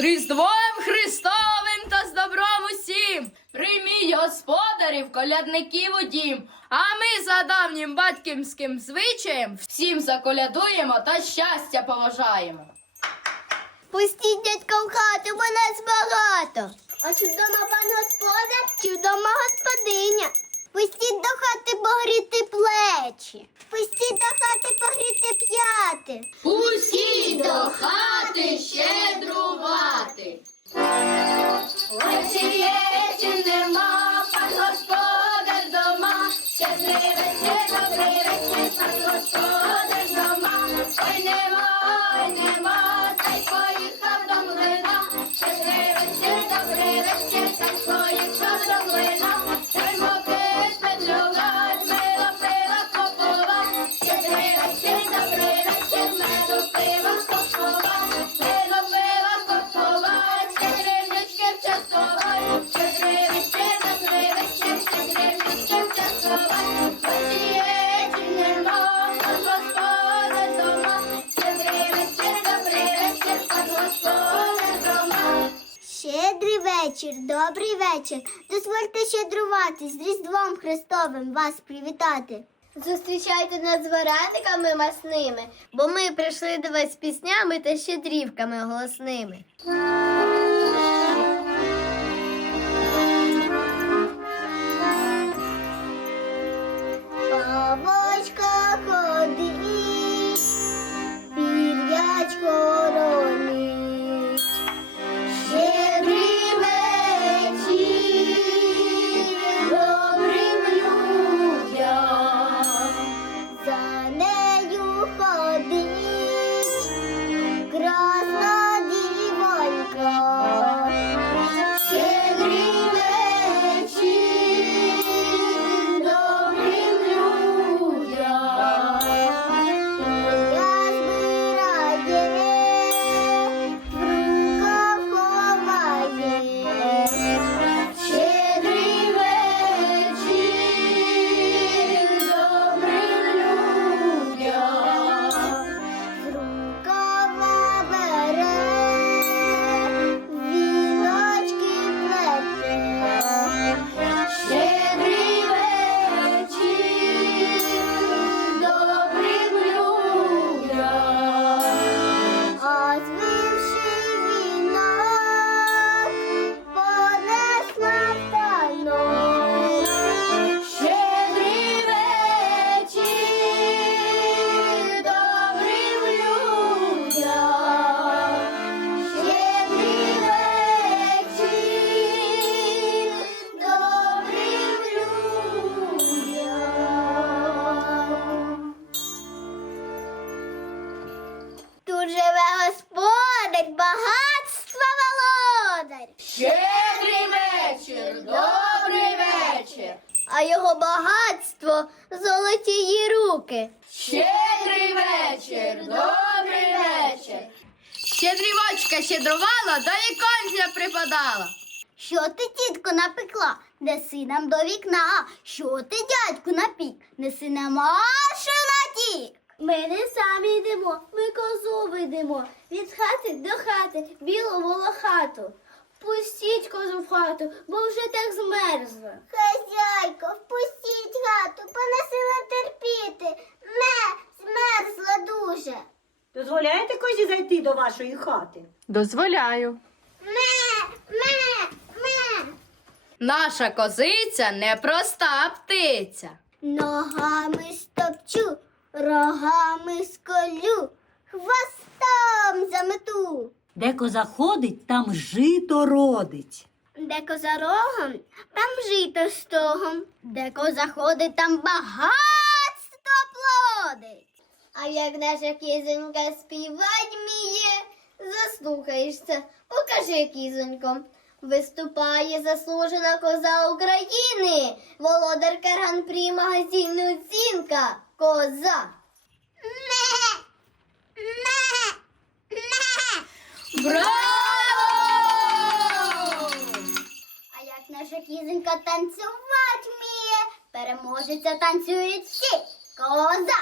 Різдвом Христовим та з добром усім! Приймій господарів, колядників у дім, а ми за давнім батьківським звичаєм всім заколядуємо та щастя поважаємо. Пустіть дядька в хату, бо нас багато. А чи вдома пан господар, чи вдома господиня? Пустіть до хати погріти плечі. Пустіть до хати погріти п'яти. Усі до хати щедрувати. Ой, цієї нема, пан господар Щедрий вечір, добрий вечір. Дозвольте щедрувати з Різдвом Христовим вас привітати. Зустрічайте нас з варениками масними, бо ми прийшли до вас з піснями та щедрівками голосними. Тут живе господар, багатства володар, Щедрий вечір, добрий вечір. а його багатство золоті її руки. Щедрий вечір, добрий вечір. Щедрівочка щедрувала, до віконця припадала. Що ти, тітко, напекла? Неси нам до вікна. Що ти, дядьку, напік? Неси нам машу на тік. Ми не самі йдемо, ми козу ведемо. Від хати до хати, білу волохату. Пустіть козу в хату, бо вже так змерзла. Хазяйко, впустіть хату, понесила терпіти. Ме, змерзла дуже. Дозволяєте козі зайти до вашої хати? Дозволяю. Ме, ме, ме. Наша козиця непроста птиця. Ногами стопчу, рогами сколю, хвостом замету. Де коза ходить, там жито родить. Де коза рогом, там жито стогом. Де коза ходить, там багатство плодить. А як наша кізонька співать вміє, заслухаєшся, покажи кізонько. Виступає заслужена коза України, володарка гран-прі магазину оцінка коза. Ме, ме, ме. Браво! А як наша кізенька танцювати вміє, переможеця танцюють всі. Коза.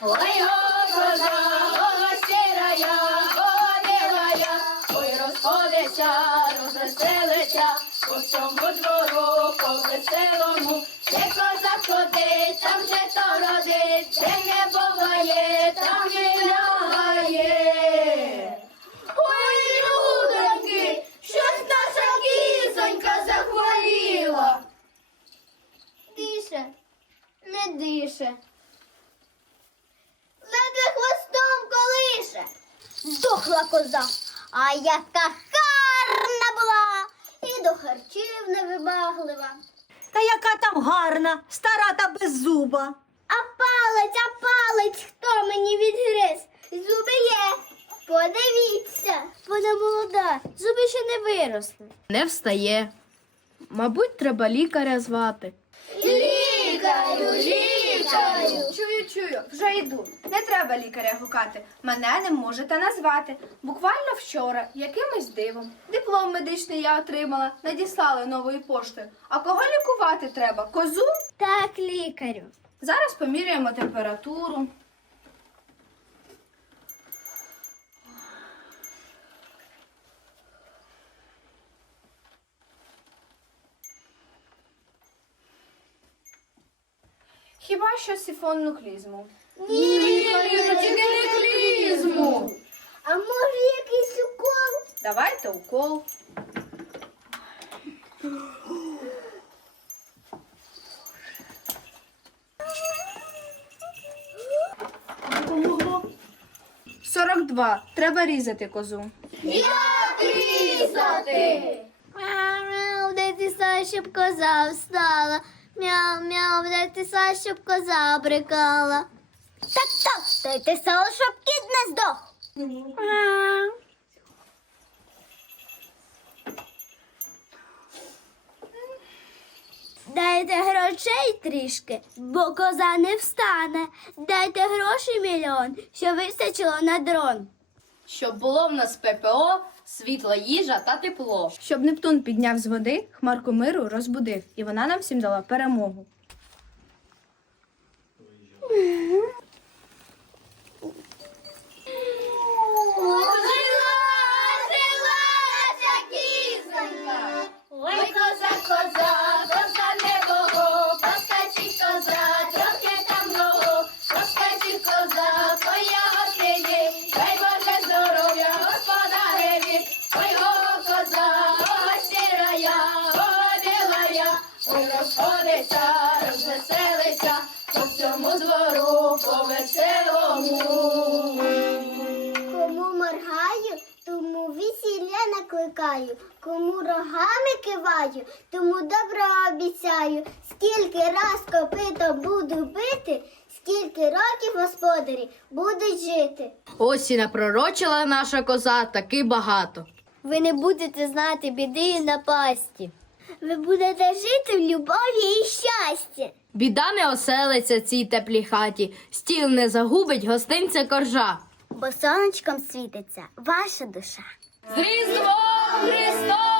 Ой, о, коза, о, сіра я, о, біла я, ой, розходиться, розвеселиться, по всьому двору, по веселому, ще коза не дише. Ледве хвостом колише. Здохла коза, а яка гарна була, і до харчів невибаглива. Та яка там гарна, стара та беззуба. А палець, а палець, хто мені відгриз? Зуби є. Подивіться, вона молода, зуби ще не виросли. Не встає. Мабуть, треба лікаря звати. Лікарю, лікарю. Чую, чую, вже йду. Не треба лікаря гукати. Мене не можете назвати. Буквально вчора, якимось дивом, диплом медичний я отримала, надіслали новою поштою. А кого лікувати треба? Козу? Так, лікарю. Зараз поміряємо температуру. Хіба що сифонну клізму. Ні, тільки не клізму. А може якийсь укол? Давайте укол. 42. Треба різати козу. Як різати? Мяу, ти са, щоб коза встала. Мяу, мяу, ти са, щоб коза брикала. Так, так, дайте сало, щоб кіт не здох. Мяу. Дайте грошей трішки, бо коза не встане. Дайте грошей мільйон, що вистачило на дрон. Щоб було в нас ППО, світла їжа та тепло. Щоб Нептун підняв з води, хмарку миру розбудив, і вона нам всім дала перемогу. Ой, коза, коза накликаю, кому рогами киваю, тому добро обіцяю. Скільки раз копитом буду бити, скільки років господарі будуть жити. Ось і напророчила наша коза таки багато. Ви не будете знати біди і напасті. Ви будете жити в любові і щасті. Біда не оселиться цій теплій хаті, стіл не загубить гостинця коржа. Бо сонечком світиться ваша душа. З Різдвом Христом!